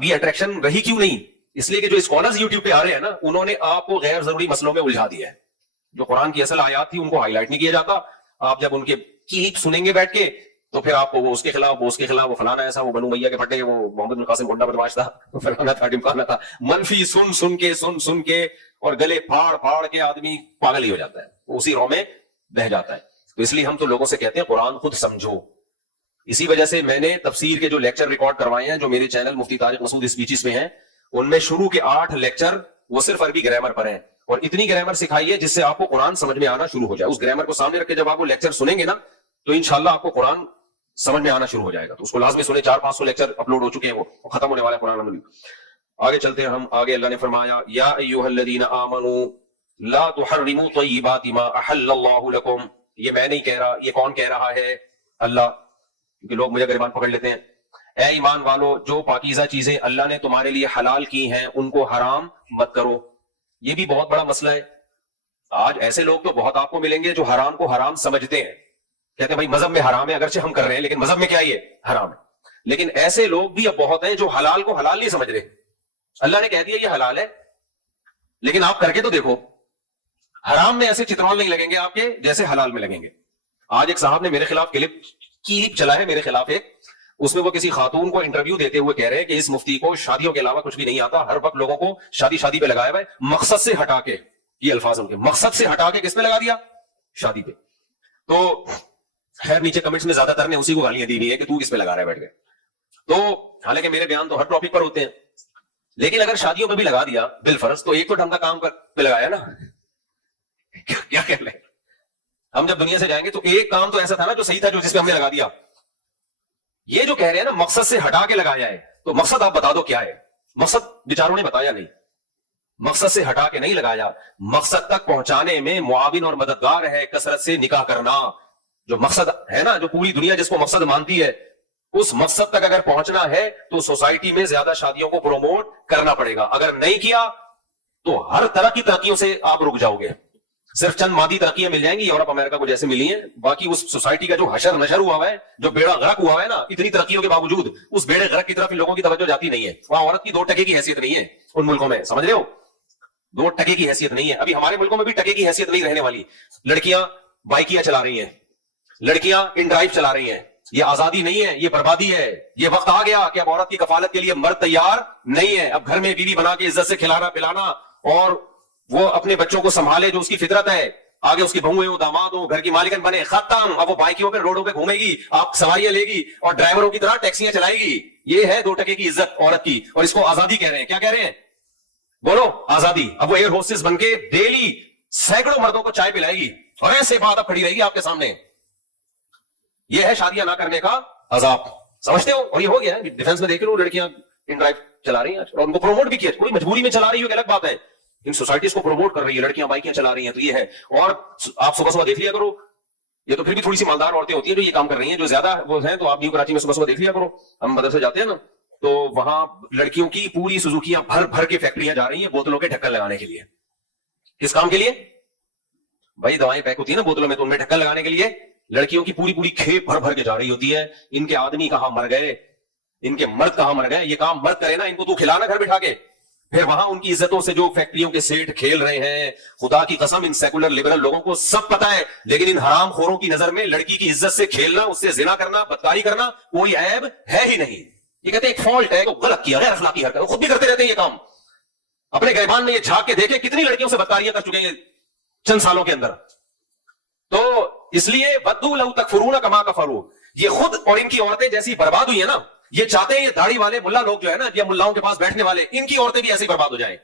یہ اٹریکشن رہی کیوں نہیں؟ اس لیے کہ جو اسکالرز یوٹیوب پہ آ رہے ہیں نا، انہوں نے آپ کو غیر ضروری مسئلوں میں الجھا دیا ہے. جو قرآن کی اصل آیات تھی ان کو ہائی لائٹ نہیں کیا جاتا. آپ جب ان کے کلپ سنیں گے بیٹھ کے تو پھر آپ کو وہ اس کے خلاف، وہ اس کے خلاف، وہ فلانا ایسا، وہ بنو میاں کے پھٹے، وہ محمد بن قاسم گنڈا بدماش تھا، فلانا تھا، ڈمکانا تھا. منفی سن کے اور گلے پھاڑ کے آدمی پاگل ہی ہو جاتا ہے، اسی رو میں بہ جاتا ہے. تو اس لیے ہم تو لوگوں سے کہتے ہیں قرآن خود سمجھو. اسی وجہ سے میں نے تفسیر کے جو لیکچر ریکارڈ کروائے ہیں، جو میرے چینل مفتی طارق مسعود اسپیچز پہ ہیں، ان میں شروع کے 8 لیکچر وہ صرف عربی گرامر پر ہیں، اور اتنی گرامر سکھائی ہے جس سے آپ کو قرآن سمجھ میں آنا شروع ہو جائے. اس گرامر کو سامنے رکھ کے جب آپ وہ لیکچر سنیں گے نا تو انشاءاللہ آپ کو قرآن سمجھ میں آنا شروع ہو جائے گا. تو اس کو لازمی سنیں. 400-500 لیکچر اپلوڈ ہو چکے ہیں، وہ ختم ہونے والا ہے قرآن مجید. آگے چلتے ہیں ہم. آگے اللہ نے فرمایا یا ایھا الذین آمنوا لا تحرموا طیبات ما احل اللہ لکم. یہ میں نہیں کہہ رہا، یہ کون کہہ رہا ہے؟ اللہ. کیونکہ لوگ مجھے گریبان پکڑ لیتے ہیں. اے ایمان والو، جو پاکیزہ چیزیں اللہ نے تمہارے لیے حلال کی ہیں ان کو حرام مت کرو. یہ بھی بہت بڑا مسئلہ ہے. آج ایسے لوگ تو بہت آپ کو ملیں گے جو حرام کو حرام سمجھتے ہیں، کہتے ہیں بھائی مذہب میں حرام ہے، اگرچہ ہم کر رہے ہیں لیکن مذہب میں کیا یہ حرام ہے. لیکن ایسے لوگ بھی اب بہت ہیں جو حلال کو حلال نہیں سمجھ رہے. اللہ نے کہہ دیا یہ حلال ہے، لیکن آپ کر کے تو دیکھو. حرام میں ایسے چترول نہیں لگیں گے آپ کے جیسے حلال میں لگیں گے. آج ایک صاحب نے میرے خلاف کلپ چلا ہے میرے خلاف ایک، اس میں وہ کسی خاتون کو انٹرویو دیتے ہوئے کہہ رہے ہیں کہ اس مفتی کو شادیوں کے علاوہ کچھ بھی نہیں آتا، ہر وقت لوگوں کو شادی پہ لگایا ہوا ہے، مقصد سے ہٹا کے. یہ الفاظ ان کے، مقصد سے ہٹا کے کس پہ لگا دیا؟ شادی پہ. تو خیر نیچے کمنٹس میں زیادہ تر نے اسی کو گالیاں دی ہوئی ہے کہ تو کس پہ لگا رہا ہے بیٹھ کے. تو حالانکہ میرے بیان تو ہر ٹاپک پر ہوتے ہیں، لیکن اگر شادیوں پہ بھی لگا دیا بالفرض تو ایک تو ڈھنگ کا کام پہ لگایا نا. کیا کہہ لیں ہم جب دنیا سے جائیں گے تو ایک کام تو ایسا تھا نا جو صحیح تھا، جو جس پہ ہم نے لگا دیا. یہ جو کہہ رہے ہیں نا مقصد سے ہٹا کے لگایا ہے، تو مقصد آپ بتا دو کیا ہے؟ مقصد بیچاروں نے بتایا نہیں. مقصد سے ہٹا کے نہیں لگایا، مقصد تک پہنچانے میں معاون اور مددگار ہے کثرت سے نکاح کرنا. جو مقصد ہے نا، جو پوری دنیا جس کو مقصد مانتی ہے، اس مقصد تک اگر پہنچنا ہے تو سوسائٹی میں زیادہ شادیوں کو پروموٹ کرنا پڑے گا. اگر نہیں کیا تو ہر طرح کی ترقیوں سے آپ رک جاؤ گے. صرف چند مادی ترقیاں مل جائیں گی یورپ امریکہ کو جیسے ملی ہیں، باقی اس سوسائٹی کا جو حشر نشر ہوا ہوا ہے، جو بیڑا غرق ہوا ہوا ہے نا، اتنی ترقیوں کے باوجود اس بیڑے غرق کی طرف ان لوگوں کی توجہ جاتی نہیں ہے. وہاں عورت کی 2 ٹکے کی حیثیت نہیں ہے ان ملکوں میں، سمجھ رہے ہو؟ 2 ٹکے کی حیثیت نہیں ہے. ابھی ہمارے ملکوں میں بھی ٹکے کی حیثیت نہیں رہنے والی. لڑکیاں بائکیاں چلا رہی ہیں، لڑکیاں ان ڈرائیو چلا رہی ہیں. یہ آزادی نہیں ہے، یہ بربادی ہے. یہ وقت آ گیا کہ اب عورت کی کفالت کے لیے مرد تیار نہیں ہے. اب گھر میں بیوی بنا کے عزت سے کھلانا پلانا اور وہ اپنے بچوں کو سنبھالے جو اس کی فطرت ہے. آگے اس کی بہویں ہو، داماد ہو، گھر کی مالکن بنے، ختم. اب وہ بائکیوں پہ روڈوں پہ گھومے گی، آپ سواریاں لے گی اور ڈرائیوروں کی طرح ٹیکسیاں چلائے گی. یہ ہے 2 ٹکے کی عزت عورت کی، اور اس کو آزادی کہہ رہے ہیں. کیا کہہ رہے ہیں؟ بولو آزادی. اب وہ ایئر ہوسٹس بن کے ڈیلی سینکڑوں مردوں کو چائے پلائے گی اور ایسے بات اب کھڑی رہے گی آپ کے سامنے. یہ ہے شادیاں نہ کرنے کا عذاب، سمجھتے ہو؟ اور یہ ہو گیا ہے ڈیفنس میں دیکھ لو، لڑکیاں ان ڈرائیو چلا رہی ہیں اور ان کو پروموٹ بھی کیا. کوئی مجبوری میں چلا رہی ہو کہ الگ بات ہے، ان سوسائٹیز کو پروموٹ کر رہی ہے، لڑکیاں بائکیں چلا رہی ہیں. تو یہ ہے. اور آپ صبح دیکھ لیا کرو، یہ تو پھر بھی تھوڑی سی مالدار عورتیں ہوتی ہیں جو یہ کام کر رہی ہیں، جو زیادہ وہ ہیں تو آپ نیو کراچی میں صبح دیکھ لیا کرو. ہم مدرسے جاتے ہیں نا تو وہاں لڑکیوں کی پوری سوزوکیاں بھر کے فیکٹریاں جا رہی ہیں بوتلوں کے ڈھکن لگانے کے لیے. کس کام کے لیے بھائی؟ دوائیں پیک ہوتی ہیں نا بوتلوں میں، تو ان میں ڈھکن لگانے کے لیے لڑکیوں کی پوری کھیپ بھر کے جا رہی ہوتی ہے. ان کے آدمی کہاں مر گئے، ان کے مرد کہاں مر گئے؟ یہ کام مرد کرے نا، ان کو تو کھلانا گھر بٹھا کے. پھر وہاں ان کی عزتوں سے جو فیکٹریوں کے سیٹ کھیل رہے ہیں، خدا کی قسم ان سیکولر لبرل لوگوں کو سب پتا ہے، لیکن ان حرام خوروں کی نظر میں لڑکی کی عزت سے کھیلنا، اس سے زنا کرنا، بدکاری کرنا کوئی عیب ہے ہی نہیں. یہ کہتے ہیں ایک فالٹ ہے، غلط کیا، غیر اخلاقی حرکت. خود بھی کرتے رہتے ہیں یہ کام. اپنے گریبان میں یہ جھانک کے دیکھیں کتنی لڑکیوں سے بدکاریاں کر چکے ہیں چند سالوں کے اندر. تو اس لیے بدو لو تکفرون کما کفروا، یہ خود اور ان کی عورتیں جیسی برباد ہوئی ہیں نا، یہ چاہتے ہیں یہ داڑھی والے ملا لوگ جو ہے نا، یہ ملاؤں کے پاس بیٹھنے والے، ان کی عورتیں بھی ایسے ہی برباد ہو جائیں.